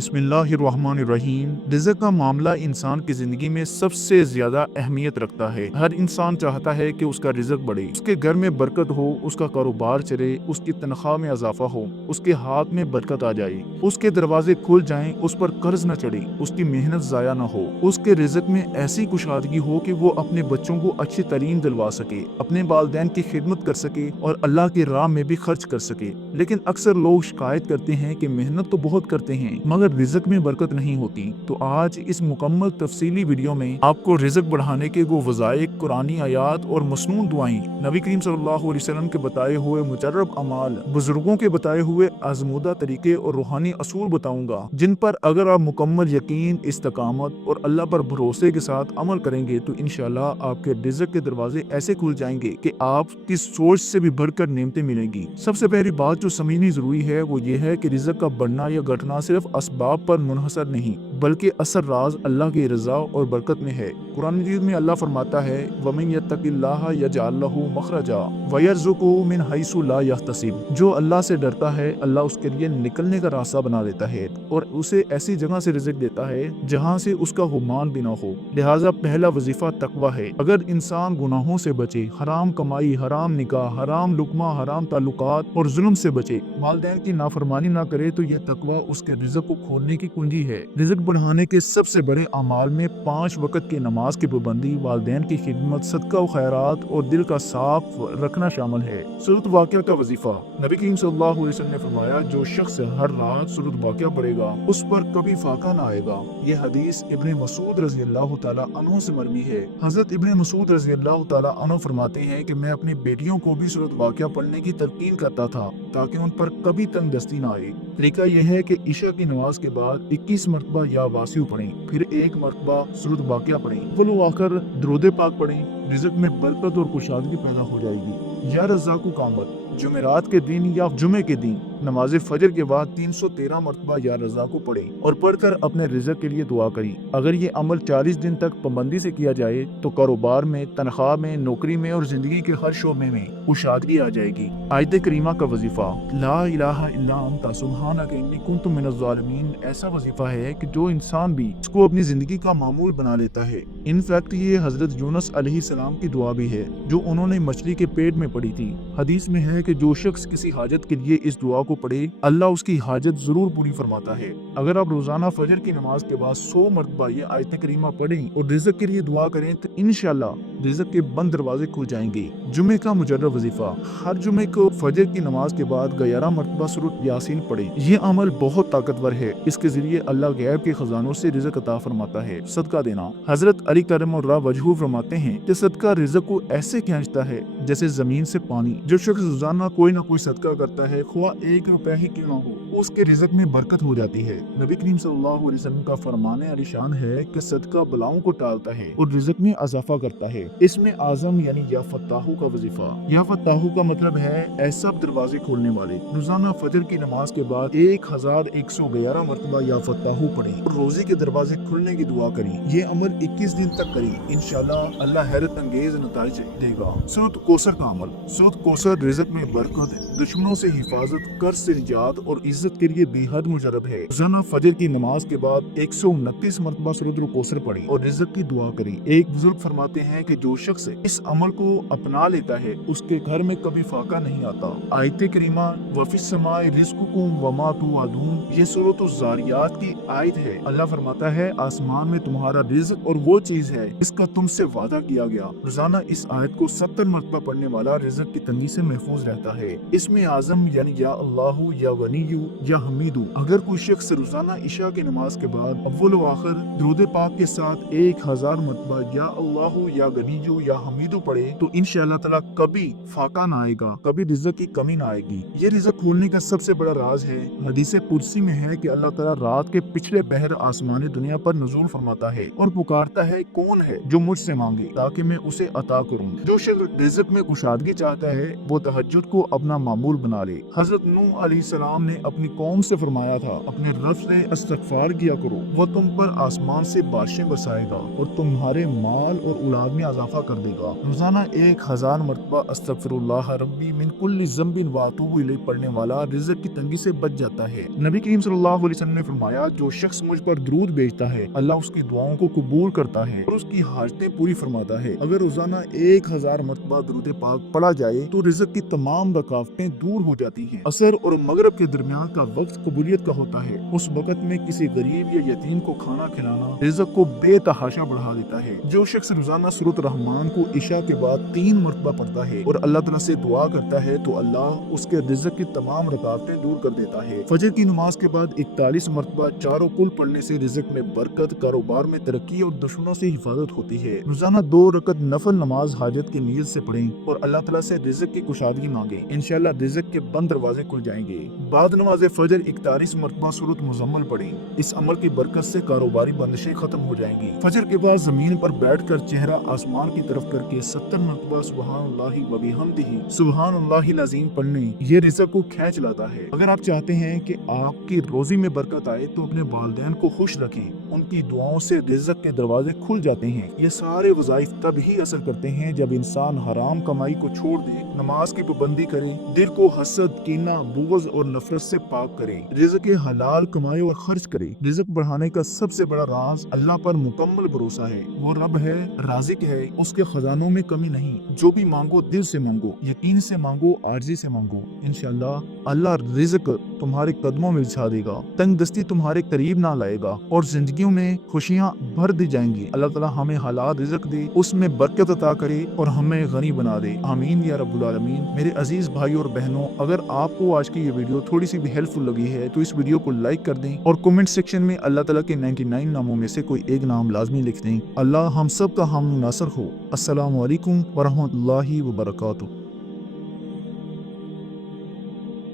बिस्मिल्लाहिर्रहमानिर्रहीम। रिज़्क़ का मामला इंसान की ज़िंदगी में सबसे ज़्यादा अहमियत रखता है। हर इंसान चाहता है कि उसका रिज़्क़ बढ़े, उसके घर में बरकत हो, उसका कारोबार चले, उसकी तनख्वाह में इजाफा हो, उसके हाथ में बरकत आ जाए, उसके दरवाजे खुल जाएं, उस पर कर्ज न चढ़े, उसकी मेहनत ज़ाया न हो, उसके रिज़्क़ में ऐसी कुशादगी हो कि वो अपने बच्चों को अच्छी तालीम दिलवा सके, अपने वालिदैन की खिदमत कर सके और अल्लाह की राह में भी खर्च कर सके। लेकिन अक्सर लोग शिकायत करते हैं कि मेहनत तो बहुत करते हैं मगर रिज़्क़ में बरकत नहीं होती। तो आज इस मुकम्मल तफसीली वीडियो में आपको रिज़्क़ बढ़ाने के वो वज़ाइक, कुरानी आयात और मसनून दुआएं, नबी करीम सल्लल्लाहु अलैहि वसल्लम के बताए हुए मुजर्रब अमाल, बुजुर्गों के बताए हुए आज़मूदा तरीके और रूहानी असूल बताऊंगा, जिन पर अगर आप मुकम्मल यकीन, इस्तकामत और अल्लाह पर भरोसे के साथ अमल करेंगे तो इंशाअल्लाह आपके रिज़्क़ के दरवाजे ऐसे खुल जाएंगे कि आपकी सोच से भी बढ़कर नेमतें मिलेंगी। सबसे पहली बात जो समझनी जरूरी है वो ये है कि रिज़्क़ का बढ़ना या घटना सिर्फ असबाब पर मुनहसर नहीं बल्कि असर राज अल्लाह की रज़ा और बरकत में है। कुरान मजीद में अल्लाह फरमाता है, वमन यत्तकिल्लाह यजअल लहू मखरजा वयरज़ुक़हू मिन हैसु ला यहतसिब। जो अल्लाह से डरता है अल्लाह उसके लिए निकलने का रास्ता बना देता है और उसे ऐसी जगह से रिज़्क़ देता है जहाँ से उसका गुमान भी ना हो। लिहाजा पहला वजीफा तकवा है। अगर इंसान गुनाहों से बचे, हराम कमाई, हराम निकाह, हराम लुकमा, हराम ताल्लुकात और जुल्म से बचे, वालिदैन की नाफरमानी ना करे तो यह तकवा उसके रिज़्क़ को खोलने की कुंजी है। रिज़्क़ बढ़ाने के सबसे बड़े अमाल में 5 वक्त की नमाज की पाबंदी, वालिदैन की खिदमत, सदका व खैरात और दिल का साफ रखना शामिल है। सूरत वाक़िया का वजीफा। नबी करीम सल्लल्लाहु अलैहि वसल्लम ने फरमाया, जो शख्स हर रात सूरत वाक़िया पढ़ेगा उस पर कभी फाका ना आएगा। यह हदीस इब्ने मसूद रज़ी अल्लाह तआला अन्हु से मरवी है। हज़रत इब्ने मसूद रज़ी अल्लाह तआला अन्हु फरमाते हैं कि मैं अपनी बेटियों को भी सूरत वाक़िया पढ़ने की तलकीन करता था ताकि उन पर कभी तंगदस्ती ना आए। तरीका यह है कि ईशा की नमाज के बाद 21 मरतबा या वासिउ पढ़ें, फिर 1 मरतबा सूरत वाक़िया पढ़ें, वलो आकर दरूद पाक पढ़ें। रिज़्क़ में बरकत और कुशादगी पैदा हो जाएगी। या रज़्ज़ाक़ु कामत। जुमेरात के दिन या जुमे के दिन नमाज फजर के बाद 313 मरतबा या रज़्ज़ाक़ु पढ़ें और पढ़कर अपने रिज़्क़ के लिए दुआ करें। अगर ये अमल 40 दिन तक पाबंदी से किया जाए तो कारोबार में, तनख्वाह में, नौकरी में और जिंदगी के हर शोबे में कुशादगी आ जाएगी। आयत करीमा का वजीफा। ला इलाहा इल्ला अंता सुब्हानका इन्नी कुन्तु मिनज़ ज़ालिमीन ऐसा वजीफा है कि जो इंसान भी इसको अपनी जिंदगी का मामूल बना लेता है। इनफैक्ट ये हजरत यूनुस अलैहिस्सलाम की दुआ भी है जो उन्होंने मछली के पेट में पढ़ी थी। हदीस में है कि जो शख्स किसी हाजत के लिए इस दुआ को पढ़े अल्लाह उसकी हाजत जरूर पूरी फरमाता है। अगर आप रोजाना फजर की नमाज के बाद 100 मरतबा ये आयत करीमा पढ़ें और रिज़्क़ के लिए दुआ करें तो इंशाअल्लाह रिज़्क़ के बंद दरवाजे खुल जाएंगे। जुमे का मुजर्रब वजीफा। हर जुमे को फजर की नमाज के बाद 11 मरतबा सूरत यासीन पढ़ें। ये अमल बहुत ताकतवर है। इसके जरिए अल्लाह गैब के खजानों से रिज़्क़ अता फरमाता है। सदका देना। हजरत अली करमुल्लाह वजहू फरमाते हैं कि सदका रिज़्क़ को ऐसे खींचता है जैसे जमीन से पानी। जो शख्स रोजाना कोई ना कोई सदका करता है, ख्वा 1 रुपया ही क्यों ना हो, उसके रिज़्क़ में बरकत हो जाती है। नबी करीम सल्लल्लाहु अलैहि वसल्लम का फरमाने आलिशान है कि सदका बलाओं को टालता है और रिज़्क़ में इजाफा करता है। इसमें आज़म यानी या फत्ताहू का वजीफा। या फत्ताहू का मतलब है ऐसा दरवाजे खोलने वाले। रोजाना फजर की नमाज के बाद 1111 मरतबा या फत्ताहू पढ़ें और रोजे के दरवाजे खुलने की दुआ करें। ये अमल 21 दिन तक करें, इंशाअल्लाह अल्लाह हैरत अंगेज नताइज देगा। सूरत कौसर का अमल। सूरत कौसर रिज़्क़ में बरकत, दुश्मनों से हिफाजत, कर्ज से निजात और इज्जत के लिए बेहद मुजरब है। रोजाना फजर की नमाज के बाद 129 मरतबा सूरत कौसर पढ़ें और रिज़्क़ की दुआ करें। एक बुजुर्ग फरमाते हैं कि जो शख्स इस अमल को अपना लेता है उसके घर में कभी फाका नहीं आता। आयत करीमा वफिस समाए रिज़्क़ुकुम वमा तुअदून, ये सूरत ज़ारियात की आयत है। अल्लाह फरमाता है आसमान में तुम्हारा रिज़्क़ और वो चीज है इसका तुमसे वादा किया गया। रोजाना इस आयत को 70 मरतबा पढ़ने वाला रिज़्क़ की तंगी से महफूज रहता है। इसमें आज़म यानी या अल्लाहु या गनीयु या हमीदु। अगर कोई शख्स रोजाना इशा की नमाज के बाद अव्वल व आखिर दुरूद पाक के साथ 1000 मरतबा या अल्लाहु या गनीयु या हमीदु पढ़े तो इंशाअल्लाह ताला कभी फाका ना आएगा, कभी रिज़्क़ की कमी ना आएगी। ये रिज़्क़ खोलने का सबसे बड़ा राज है। हदीस कुदसी में है कि अल्लाह ताला रात के पिछले पहर आसमानी दुनिया पर नुज़ूल फरमाता है और पुकारता है, कौन है जो मुझसे मांगे ताकि मैं उसे अता करूं। जो शख्स रिज़्क़ में कुशादगी चाहता है वो तहज्जुद को अपना मामूल बना ले। हजरत नूह نوح علیہ السلام نے اپنی قوم سے فرمایا تھا اپنے رب سے استغفار کیا کرو، وہ تم پر آسمان سے بارشیں برسائے گا اور تمہارے مال اور اولاد میں اضافہ کر دے گا۔ روزانہ 1000 مرتبہ استغفر اللہ ربی من کل ذنب واتوب الیہ پڑھنے والا رزق کی تنگی سے بچ جاتا ہے۔ نبی کریم صلی اللہ علیہ وسلم نے فرمایا جو شخص مجھ پر درود بھیجتا ہے اللہ اس کی دعاؤں کو قبول کرتا ہے اور اس کی حاجتیں پوری فرماتا ہے۔ اگر روزانہ 1000 مرتبہ درود پاک پڑھا جائے تو رزق کی تمام رکاوٹیں دور ہو جاتی ہیں۔ عصر اور مغرب کے درمیان کا وقت قبولیت کا ہوتا ہے، اس وقت میں کسی غریب یا یتیم کو کھانا کھلانا رزق کو بے تحاشا بڑھا دیتا ہے۔ جو شخص روزانہ سورۃ الرحمن کو عشاء کے بعد 3 مرتبہ پڑھتا ہے اور اللہ تعالیٰ سے دعا کرتا ہے تو اللہ اس کے رزق کی تمام رکاوٹیں دور کر دیتا ہے۔ فجر کی نماز کے بعد 41 مرتبہ چاروں کل پڑھنے سے رزق میں برکت، کاروبار میں ترقی اور دشمنوں سے حفاظت ہوتی ہے۔ روزانہ 2 رکعت نفل نماز حاجت کی نیت سے پڑھیں اور اللہ تعالیٰ سے رزق کی کشادگی مانگیں، انشاءاللہ رزق کے بند دروازے کھل جائیں گے۔ بعد نماز فجر 41 مرتبہ سورۃ مزمل پڑھیں، اس عمل کی برکت سے کاروباری بندشیں ختم ہو جائیں گی۔ فجر کے بعد زمین پر بیٹھ کر چہرہ آسمان کی طرف کر کے 70 مرتبہ سبحان اللہ و بحمدہ سبحان اللہ العظیم پڑھنے یہ رزق کو کھینچ لاتا ہے۔ اگر آپ چاہتے ہیں کہ آپ کی روزی میں برکت آئے تو اپنے والدین کو خوش رکھیں، ان کی دعاؤں سے رزق کے دروازے کھل جاتے ہیں۔ یہ سارے وظائف تب ہی اثر کرتے ہیں جب انسان حرام کمائی کو چھوڑ دے، نماز کی پابندی کرے، دل کو حسد، کینہ، بغض اور نفرت سے پاک کرے، رزق حلال کمائے اور خرچ کرے۔ رزق بڑھانے کا سب سے بڑا راز اللہ پر مکمل بھروسہ ہے، وہ رب ہے، رازق ہے، اس کے خزانوں میں کمی نہیں۔ جو بھی مانگو دل سے مانگو، یقین سے مانگو، عاجزی سے مانگو، انشاءاللہ اللہ رزق تمہارے قدموں میں بچھا دے گا، تنگ دستی تمہارے قریب نہ لائے گا اور زندگیوں میں خوشیاں بھر دی جائیں گی۔ اللہ تعالی ہمیں حلال رزق دے، اس میں برکت عطا کرے اور ہمیں غنی بنا دے، آمین یا رب العالمین۔ میرے عزیز بھائی اور بہنوں، اگر آپ کو آج کی یہ ویڈیو تھوڑی سی بھی ہیلپ فل لگی ہے تو اس ویڈیو کو لائک کر دیں اور کمنٹ سیکشن میں اللہ تعالیٰ کے 99 ناموں میں سے کوئی ایک نام لازمی لکھ دیں۔ اللہ ہم سب کا ہم ناصر ہو۔ السلام علیکم ورحمۃ اللہ وبرکاتہ۔